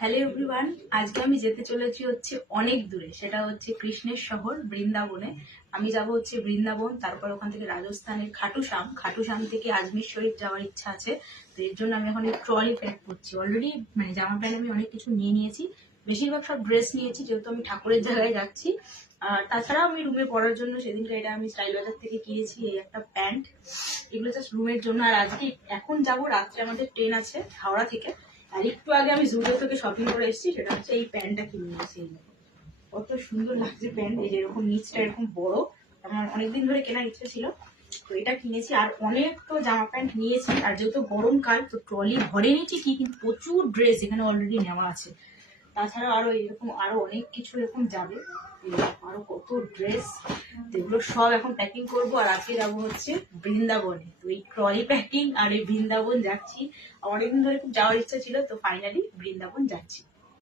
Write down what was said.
Hello everyone, আজকে আমি যেতে চলেছি হচ্ছে অনেক দূরে, সেটা হচ্ছে কৃষ্ণের শহর বৃন্দাবনে। আমি যাব হচ্ছে বৃন্দাবন, তারপর ওখান থেকে রাজস্থানের খাটুশ্যাম থেকে আজমির শরীফ যাওয়ার ইচ্ছা আছে। তো এর জন্য আমি এখন ট্রলি প্যাক করছি। অলরেডি মানে জামা প্যান্ট আমি অনেক কিছু নিয়ে নিয়েছি, বেশিরভাগ সব ড্রেস নিয়েছি যেহেতু আমি ঠাকুরের জায়গায় যাচ্ছি। আর তাছাড়াও আমি রুমে পরার জন্য সেদিনকে এটা আমি স্টাইল বাজার থেকে কিনেছি, এই একটা প্যান্ট। এগুলো জাস্ট রুমের জন্য। আর আজকে এখন যাব, রাত্রে আমাদের ট্রেন আছে হাওড়া থেকে। আর একটু আগে আমি জুডিও থেকে শপিং করে এসেছি, সেটা হচ্ছে এই প্যান্টটা কিনে নিয়েছি। কত সুন্দর লাগছে প্যান্ট, এই যে এরকম নিচটা এরকম বড়, আমার অনেকদিন ধরে কেনার ইচ্ছে ছিল, তো এটা কিনেছি। আর অনেক তো জামা প্যান্ট নিয়েছি, আর যেহেতু গরমকাল তো ট্রলি ভরেনি ঠিকই, কিন্তু প্রচুর ড্রেস এখানে অলরেডি নেওয়া আছে। তাছাড়া আরো এরকম আরো অনেক কিছু এরকম যাবে, আরো কত ড্রেস, এগুলো সব এখন প্যাকিং করবো। আর আজকে যাবো হচ্ছে বৃন্দাবনে, তো এই ট্রলি প্যাকিং আর এই বৃন্দাবন যাচ্ছি। অনেকদিন ধরে খুব যাওয়ার ইচ্ছা ছিল, তো ফাইনালি বৃন্দাবন যাচ্ছি।